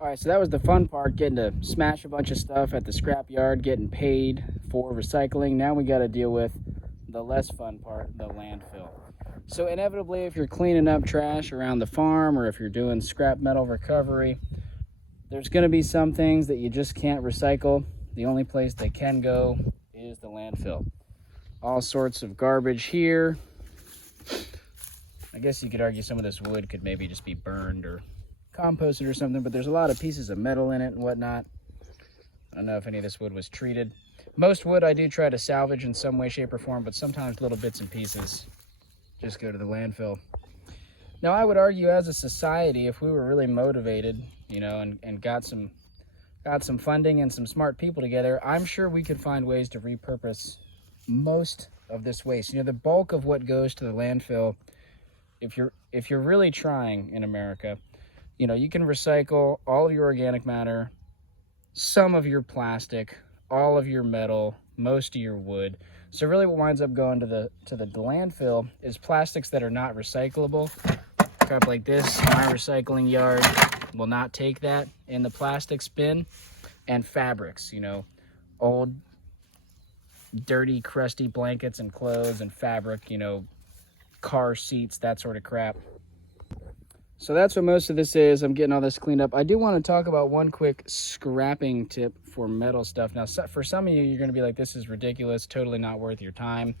All right, so that was the fun part, getting to smash a bunch of stuff at the scrap yard, getting paid for recycling. Now we got to deal with the less fun part, the landfill. So inevitably, if you're cleaning up trash around the farm or if you're doing scrap metal recovery, there's going to be some things that you just can't recycle. The only place they can go is the landfill. All sorts of garbage here. I guess you could argue some of this wood could maybe just be burned or composted or something, but there's a lot of pieces of metal in it and whatnot. I don't know if any of this wood was treated. Most wood I do try to salvage in some way, shape, or form, but sometimes little bits and pieces just go to the landfill. Now, I would argue as a society, if we were really motivated, and got some funding and some smart people together, I'm sure we could find ways to repurpose most of this waste. The bulk of what goes to the landfill, if you're really trying in America, you can recycle all of your organic matter, some of your plastic, all of your metal, most of your wood. So really what winds up going to the landfill is plastics that are not recyclable. Crap like this, my recycling yard will not take that in the plastics bin. And fabrics, old, dirty, crusty blankets and clothes and fabric, car seats, that sort of crap. So that's what most of this is. I'm getting all this cleaned up. I do want to talk about one quick scrapping tip for metal stuff. Now, for some of you, you're going to be like, this is ridiculous, totally not worth your time.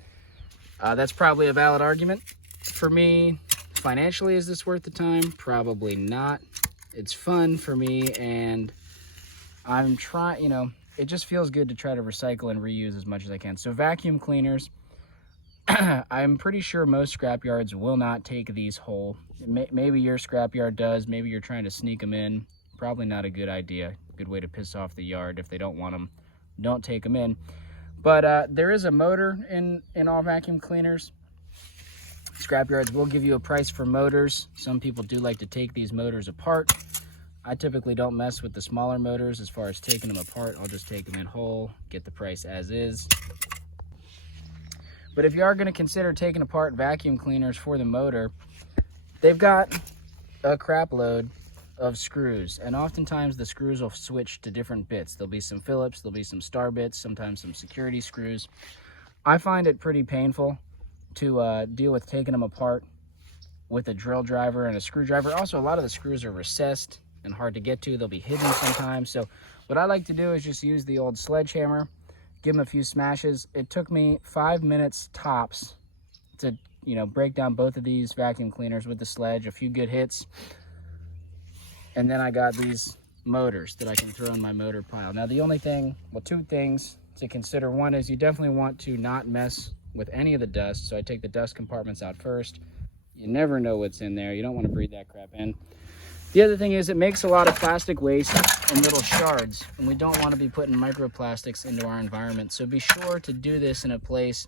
That's probably a valid argument. For me, financially, is this worth the time? Probably not. It's fun for me, and I'm trying, it just feels good to try to recycle and reuse as much as I can. So vacuum cleaners, I'm pretty sure most scrapyards will not take these whole. Maybe your scrapyard does. Maybe you're trying to sneak them in. Probably not a good idea. Good way to piss off the yard. If they don't want them, don't take them in. But there is a motor in all vacuum cleaners. Scrapyards will give you a price for motors. Some people do like to take these motors apart. I typically don't mess with the smaller motors as far as taking them apart. I'll just take them in whole, get the price as is. But if you are going to consider taking apart vacuum cleaners for the motor, they've got a crap load of screws. And oftentimes the screws will switch to different bits. There'll be some Phillips, there'll be some star bits, sometimes some security screws. I find it pretty painful to deal with taking them apart with a drill driver and a screwdriver. Also, a lot of the screws are recessed and hard to get to. They'll be hidden sometimes. So what I like to do is just use the old sledgehammer, give them a few smashes. It took me 5 minutes tops to, break down both of these vacuum cleaners with the sledge, a few good hits. And then I got these motors that I can throw in my motor pile. Now, the only thing, two things to consider. One is you definitely want to not mess with any of the dust. So I take the dust compartments out first. You never know what's in there. You don't want to breathe that crap in. The other thing is it makes a lot of plastic waste in little shards, and we don't want to be putting microplastics into our environment. So be sure to do this in a place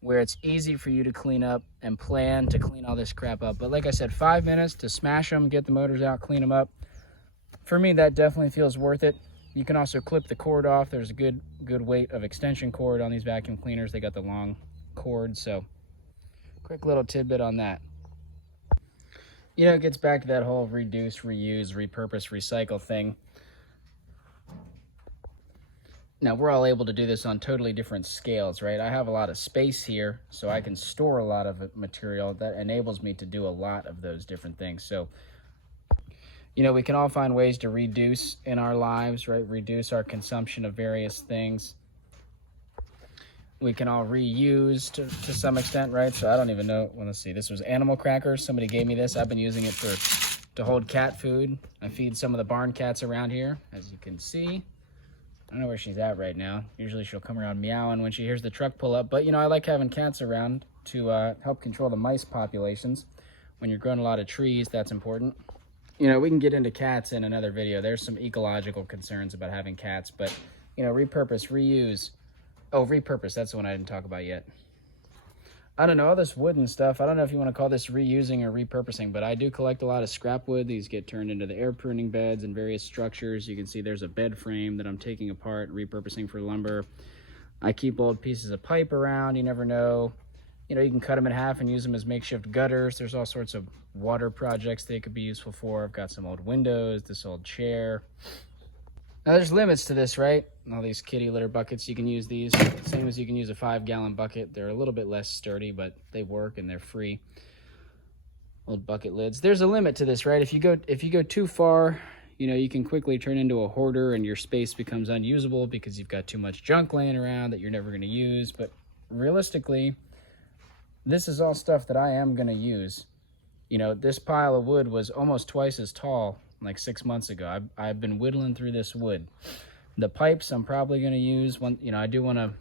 where it's easy for you to clean up and plan to clean all this crap up. But like I said, 5 minutes to smash them, get the motors out, clean them up. For me, that definitely feels worth it. You can also clip the cord off. There's a good weight of extension cord on these vacuum cleaners. They got the long cord, so quick little tidbit on that. It gets back to that whole reduce, reuse, repurpose, recycle thing. Now, we're all able to do this on totally different scales, right? I have a lot of space here, so I can store a lot of material that enables me to do a lot of those different things. So, we can all find ways to reduce in our lives, right? Reduce our consumption of various things. We can all reuse to some extent, right? So I don't even know. Well, let's see. This was animal crackers. Somebody gave me this. I've been using it to hold cat food. I feed some of the barn cats around here, as you can see. I don't know where she's at right now. Usually she'll come around meowing when she hears the truck pull up. But, I like having cats around to help control the mice populations. When you're growing a lot of trees, that's important. We can get into cats in another video. There's some ecological concerns about having cats. But, repurpose, reuse. Oh, repurpose, that's the one I didn't talk about yet. I don't know, all this wood and stuff, I don't know if you want to call this reusing or repurposing, but I do collect a lot of scrap wood. These get turned into the air pruning beds and various structures. You can see there's a bed frame that I'm taking apart, repurposing for lumber. I keep old pieces of pipe around. You never know You know, you can cut them in half and use them as makeshift gutters. There's all sorts of water projects they could be useful for. I've got some old windows, this old chair. Now there's limits to this, right? All these kitty litter buckets, you can use these same as you can use a 5-gallon bucket. They're a little bit less sturdy, but they work and they're free. Old bucket lids. There's a limit to this, right? If you go too far, you know, you can quickly turn into a hoarder and your space becomes unusable because you've got too much junk laying around that you're never going to use. But realistically, this is all stuff that I am going to use. You know, this pile of wood was almost twice as tall like 6 months ago. I've been whittling through this wood. The pipes I'm probably going to use. You know, I do want to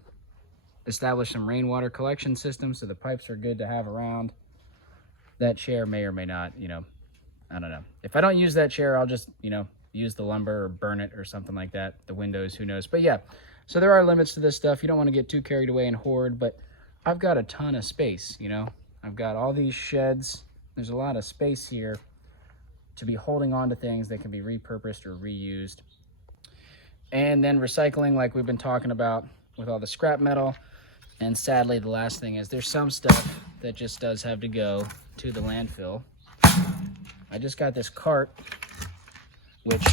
establish some rainwater collection systems, so the pipes are good to have around. That chair may or may not, you know, I don't know. If I don't use that chair, I'll just, you know, use the lumber or burn it or something like that. The windows, who knows. But yeah, so there are limits to this stuff. You don't want to get too carried away and hoard, but I've got a ton of space, you know. I've got all these sheds. There's a lot of space here to be holding on to things that can be repurposed or reused. And then recycling, like we've been talking about with all the scrap metal. And sadly, the last thing is there's some stuff that just does have to go to the landfill. I just got this cart, which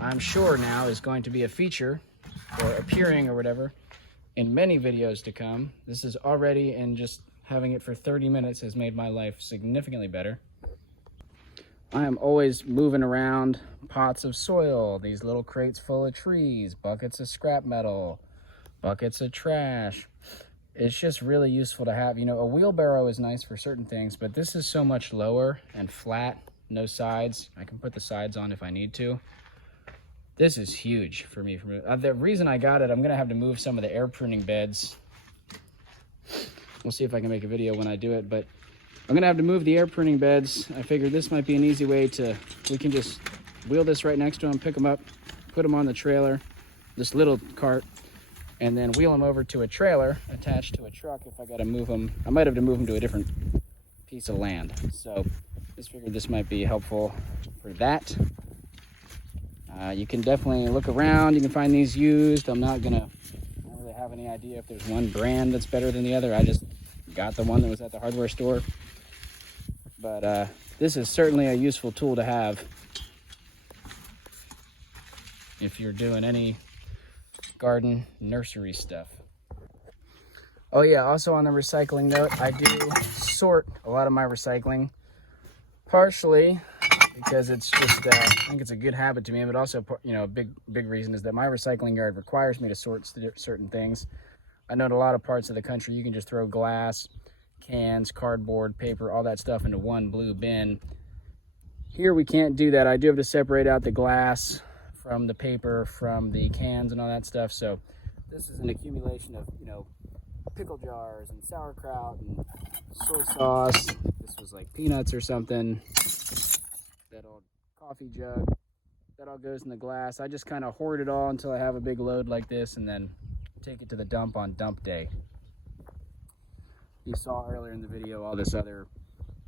I'm sure now is going to be a feature or appearing or whatever in many videos to come. This is already, and just having it for 30 minutes has made my life significantly better. I am always moving around pots of soil, these little crates full of trees, buckets of scrap metal, buckets of trash. It's just really useful to have. You know, a wheelbarrow is nice for certain things, but this is so much lower and flat, no sides. I can put the sides on if I need to. This is huge for me. The reason I got it, I'm gonna have to move some of the air pruning beds. We'll see if I can make a video when I do it, but I'm gonna have to move the air pruning beds. I figured this might be an easy way we can just wheel this right next to them, pick them up, put them on the trailer, this little cart, and then wheel them over to a trailer attached to a truck if I gotta move them. I might have to move them to a different piece of land. So just figured this might be helpful for that. You can definitely look around. You can find these used. I don't really have any idea if there's one brand that's better than the other. I just got the one that was at the hardware store. But this is certainly a useful tool to have if you're doing any garden nursery stuff. Oh yeah, also on the recycling note, I do sort a lot of my recycling, partially because it's just I think it's a good habit to me, but also, you know, a big reason is that my recycling yard requires me to sort certain things. I know in a lot of parts of the country you can just throw glass, cans, cardboard, paper, all that stuff into one blue bin. Here we can't do that. I do have to separate out the glass from the paper, from the cans and all that stuff. So this is an accumulation of, you know, pickle jars and sauerkraut and soy sauce. This was like peanuts or something. That old coffee jug, that all goes in the glass. I just kind of hoard it all until I have a big load like this and then take it to the dump on dump day. You saw earlier in the video all this other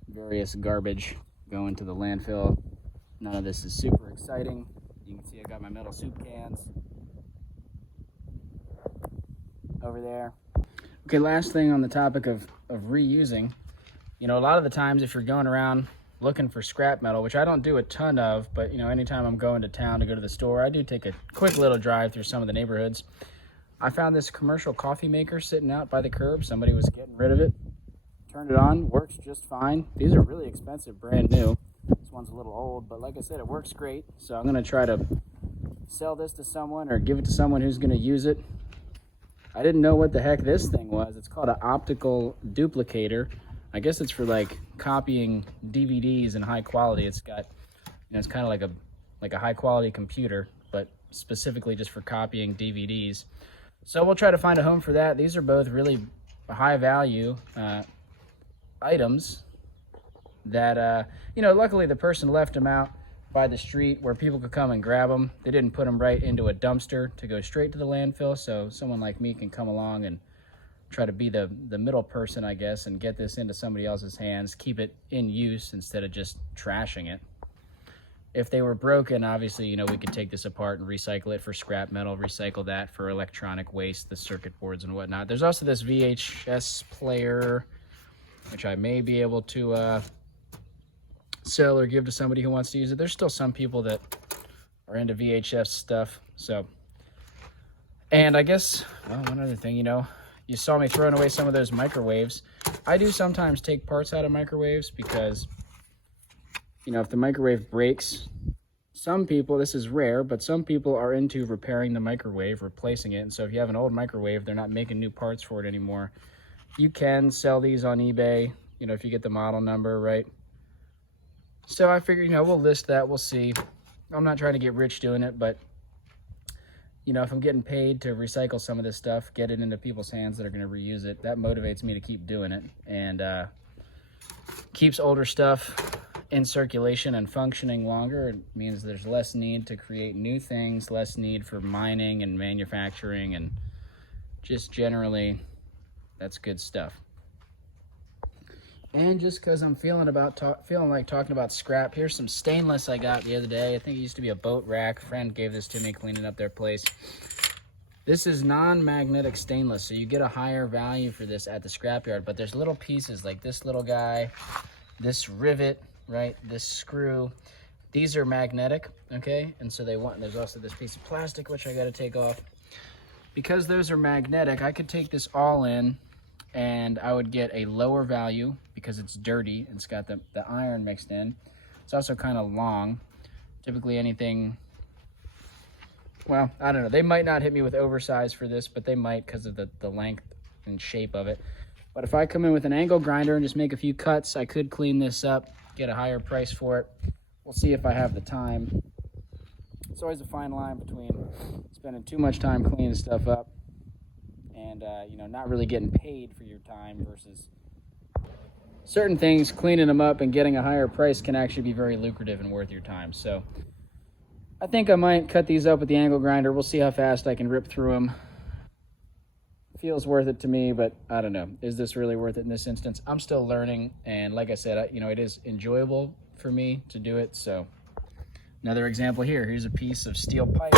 various garbage going to the landfill. None of this is super exciting. You can see I got my metal soup cans over there. Okay, last thing on the topic of reusing. You know, a lot of the times if you're going around looking for scrap metal, which I don't do a ton of, but you know, anytime I'm going to town to go to the store, I do take a quick little drive through some of the neighborhoods. I found this commercial coffee maker sitting out by the curb. Somebody was getting rid of it. Turned it on, works just fine. These are really expensive, brand new. This one's a little old, but like I said, it works great. So I'm gonna try to sell this to someone or give it to someone who's gonna use it. I didn't know what the heck this thing was. It's called an optical duplicator. I guess it's for like copying DVDs in high quality. It's got, you know, it's kind of like a high quality computer, but specifically just for copying DVDs. So we'll try to find a home for that. These are both really high value items that, you know, luckily the person left them out by the street where people could come and grab them. They didn't put them right into a dumpster to go straight to the landfill. So someone like me can come along and try to be the middle person, I guess, and get this into somebody else's hands, keep it in use instead of just trashing it. If they were broken, obviously, you know, we could take this apart and recycle it for scrap metal, recycle that for electronic waste, the circuit boards and whatnot. There's also this VHS player. which I may be able to sell or give to somebody who wants to use it. There's still some people that are into VHS stuff. So, and I guess, well, one other thing, you know, you saw me throwing away some of those microwaves. I do sometimes take parts out of microwaves because, you know, if the microwave breaks, some people, this is rare, but some people are into repairing the microwave, replacing it. And so if you have an old microwave, they're not making new parts for it anymore. You can sell these on eBay, you know, if you get the model number, right? So I figured, you know, we'll list that, we'll see. I'm not trying to get rich doing it, but, you know, if I'm getting paid to recycle some of this stuff, get it into people's hands that are going to reuse it, that motivates me to keep doing it, and keeps older stuff in circulation and functioning longer. It means there's less need to create new things, less need for mining and manufacturing, and just generally, that's good stuff. And just because I'm feeling like talking about scrap, here's some stainless I got the other day. I think it used to be a boat rack. A friend gave this to me cleaning up their place. This is non-magnetic stainless, so you get a higher value for this at the scrapyard. But there's little pieces like this little guy, this rivet, right? This screw. These are magnetic, okay? And so there's also this piece of plastic, which I got to take off. Because those are magnetic, I could take this all in and I would get a lower value because it's dirty. It's got the iron mixed in. It's also kind of long. Typically anything, well, I don't know. They might not hit me with oversized for this, but they might because of the length and shape of it. But if I come in with an angle grinder and just make a few cuts, I could clean this up, get a higher price for it. We'll see if I have the time. It's always a fine line between spending too much time cleaning stuff up and you know, not really getting paid for your time versus certain things. Cleaning them up and getting a higher price can actually be very lucrative and worth your time. So I think I might cut these up with the angle grinder. We'll see how fast I can rip through them. Feels worth it to me, but I don't know. Is this really worth it in this instance? I'm still learning, and like I said, you know, it is enjoyable for me to do it. So another example here. Here's a piece of steel pipe.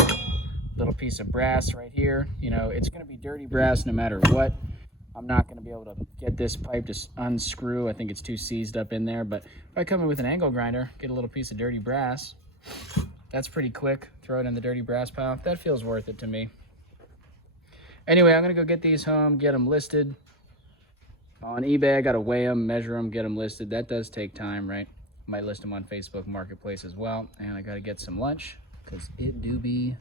Little piece of brass right here. You know, it's going to be dirty brass no matter what. I'm not going to be able to get this pipe to unscrew. I think it's too seized up in there. But if I come in with an angle grinder, get a little piece of dirty brass, that's pretty quick. Throw it in the dirty brass pile. That feels worth it to me. Anyway, I'm going to go get these home, get them listed on eBay. I got to weigh them, measure them, get them listed. That does take time, right? Might list them on Facebook Marketplace as well. And I got to get some lunch because it do be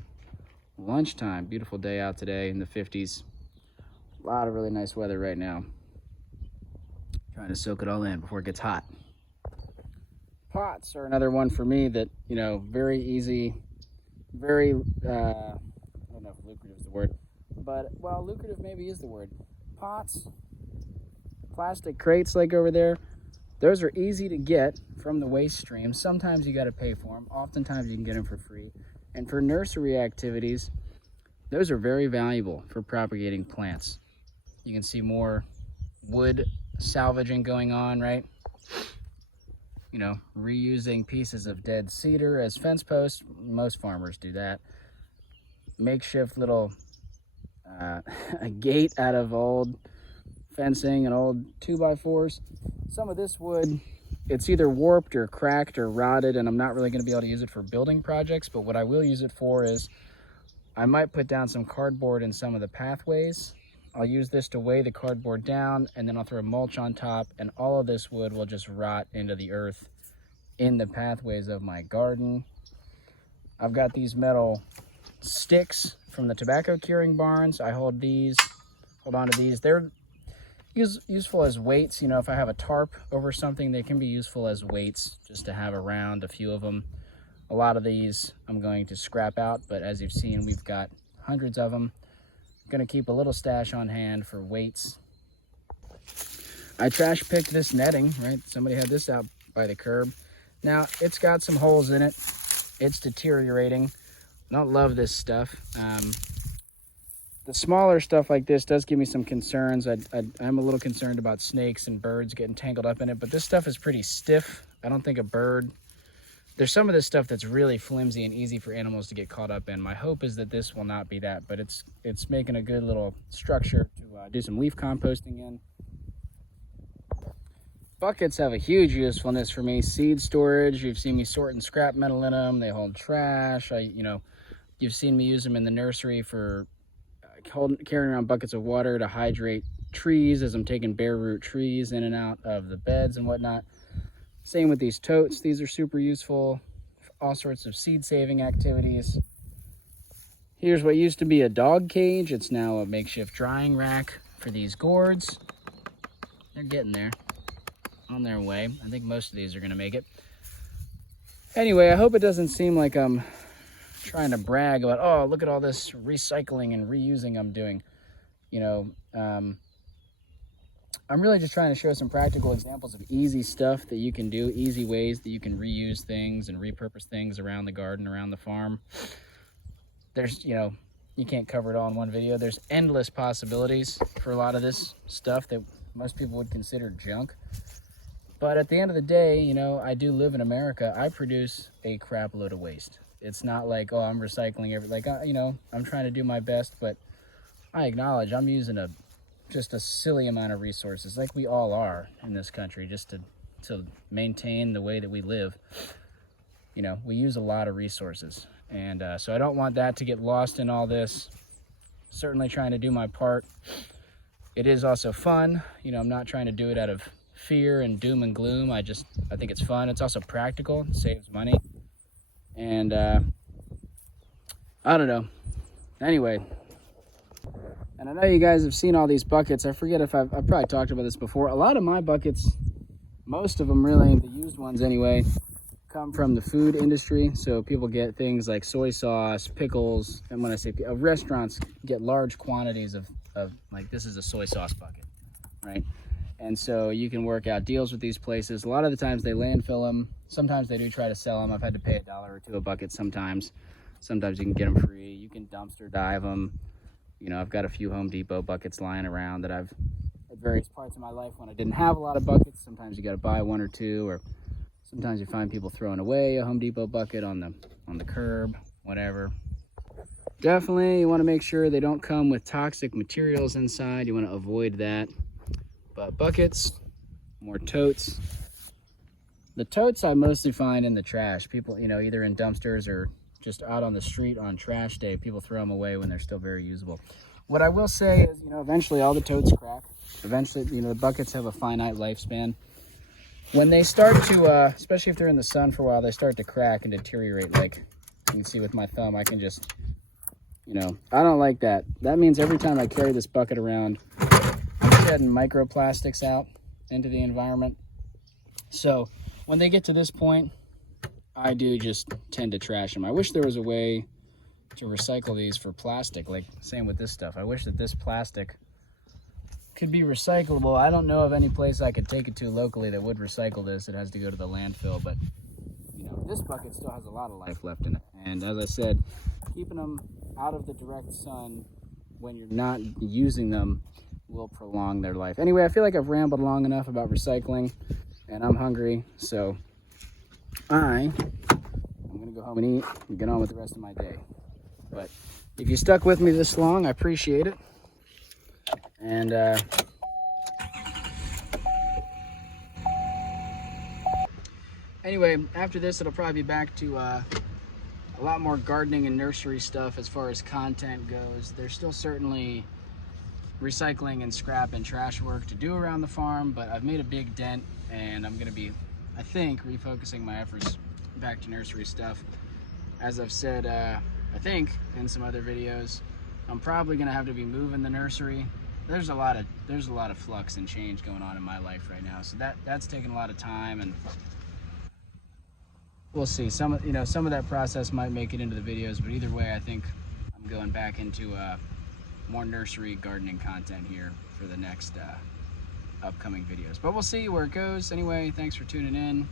lunchtime. Beautiful day out today in the 50s. A lot of really nice weather right now. Trying to soak it all in before it gets hot. Pots are another one for me that, you know, very easy, very, I don't know if lucrative is the word, but, well, lucrative maybe is the word. Pots, plastic crates like over there, those are easy to get from the waste stream. Sometimes you got to pay for them. Oftentimes you can get them for free. And for nursery activities, those are very valuable for propagating plants. You can see more wood salvaging going on, right? You know, reusing pieces of dead cedar as fence posts. Most farmers do that. Makeshift little a gate out of old fencing and old 2x4s. Some of this wood, it's either warped or cracked or rotted, and I'm not really going to be able to use it for building projects, but what I will use it for is I might put down some cardboard in some of the pathways. I'll use this to weigh the cardboard down, and then I'll throw mulch on top, and all of this wood will just rot into the earth in the pathways of my garden. I've got these metal sticks from the tobacco curing barns. I hold on to these. They're useful as weights. You know, if I have a tarp over something, they can be useful as weights just to have around, a few of them. A lot of these I'm going to scrap out, but as you've seen, we've got hundreds of them. I'm going to keep a little stash on hand for weights. I trash picked this netting, right? Somebody had this out by the curb. Now, it's got some holes in it. It's deteriorating. I don't love this stuff. The smaller stuff like this does give me some concerns. I'm a little concerned about snakes and birds getting tangled up in it, but this stuff is pretty stiff. I don't think a bird... There's some of this stuff that's really flimsy and easy for animals to get caught up in. My hope is that this will not be that, but it's making a good little structure to do some leaf composting in. Buckets have a huge usefulness for me. Seed storage, you've seen me sorting scrap metal in them. They hold trash. You've seen me use them in the nursery for carrying around buckets of water to hydrate trees as I'm taking bare root trees in and out of the beds and whatnot. Same with these totes. These are super useful for all sorts of seed saving activities. Here's what used to be a dog cage. It's now a makeshift drying rack for these gourds. They're getting there, on their way. I think most of these are gonna make it. Anyway, I hope it doesn't seem like I'm trying to brag about, oh, look at all this recycling and reusing I'm doing. I'm really just trying to show some practical examples of easy stuff that you can do, easy ways that you can reuse things and repurpose things around the garden, around the farm. There's, you can't cover it all in one video. There's endless possibilities for a lot of this stuff that most people would consider junk. But at the end of the day, I do live in America. I produce a crap load of waste. It's not like, oh, I'm recycling I'm trying to do my best, but I acknowledge I'm using just a silly amount of resources, like we all are in this country, just to maintain the way that we live. We use a lot of resources, and so I don't want that to get lost in all this. Certainly trying to do my part. It is also fun. I'm not trying to do it out of fear and doom and gloom. I think it's fun. It's also practical. It saves money. And I don't know. Anyway, and I know you guys have seen all these buckets. I forget if I've probably talked about this before. A lot of my buckets, most of them really, the used ones anyway, come from the food industry. So people get things like soy sauce, pickles, and when I say restaurants get large quantities of like, this is a soy sauce bucket, right? And so you can work out deals with these places. A lot of the times they landfill them. Sometimes they do try to sell them. I've had to pay $1 or $2 a bucket sometimes. Sometimes you can get them free. You can dumpster dive them. I've got a few Home Depot buckets lying around that I've, at various parts of my life when I didn't have a lot of buckets. Sometimes you got to buy one or two, or sometimes you find people throwing away a Home Depot bucket on the curb, whatever. Definitely, you want to make sure they don't come with toxic materials inside. You want to avoid that. But buckets, more totes. The totes I mostly find in the trash. People, either in dumpsters or just out on the street on trash day. People throw them away when they're still very usable. What I will say is, eventually all the totes crack. Eventually, the buckets have a finite lifespan. When they start to, especially if they're in the sun for a while, they start to crack and deteriorate. Like you can see with my thumb, I can just, I don't like that. That means every time I carry this bucket around, I'm shedding microplastics out into the environment. So when they get to this point, I do just tend to trash them. I wish there was a way to recycle these for plastic, like same with this stuff. I wish that this plastic could be recyclable. I don't know of any place I could take it to locally that would recycle this. It has to go to the landfill, but this bucket still has a lot of life left in it. And as I said, keeping them out of the direct sun when you're not using them will prolong their life. Anyway, I feel like I've rambled long enough about recycling, and I'm hungry, so I'm gonna go home and eat and get on with the rest of my day. But if you stuck with me this long, I appreciate it. And anyway, after this, it'll probably be back to a lot more gardening and nursery stuff as far as content goes. There's still certainly recycling and scrap and trash work to do around the farm, but I've made a big dent, and I'm gonna be, I think, refocusing my efforts back to nursery stuff. As I've said, I think in some other videos, I'm probably gonna have to be moving the nursery. There's a lot of flux and change going on in my life right now, so that's taking a lot of time, and we'll see. Some of that process might make it into the videos, but either way, I think I'm going back into more nursery gardening content here for the next upcoming videos. But we'll see where it goes. Anyway, thanks for tuning in.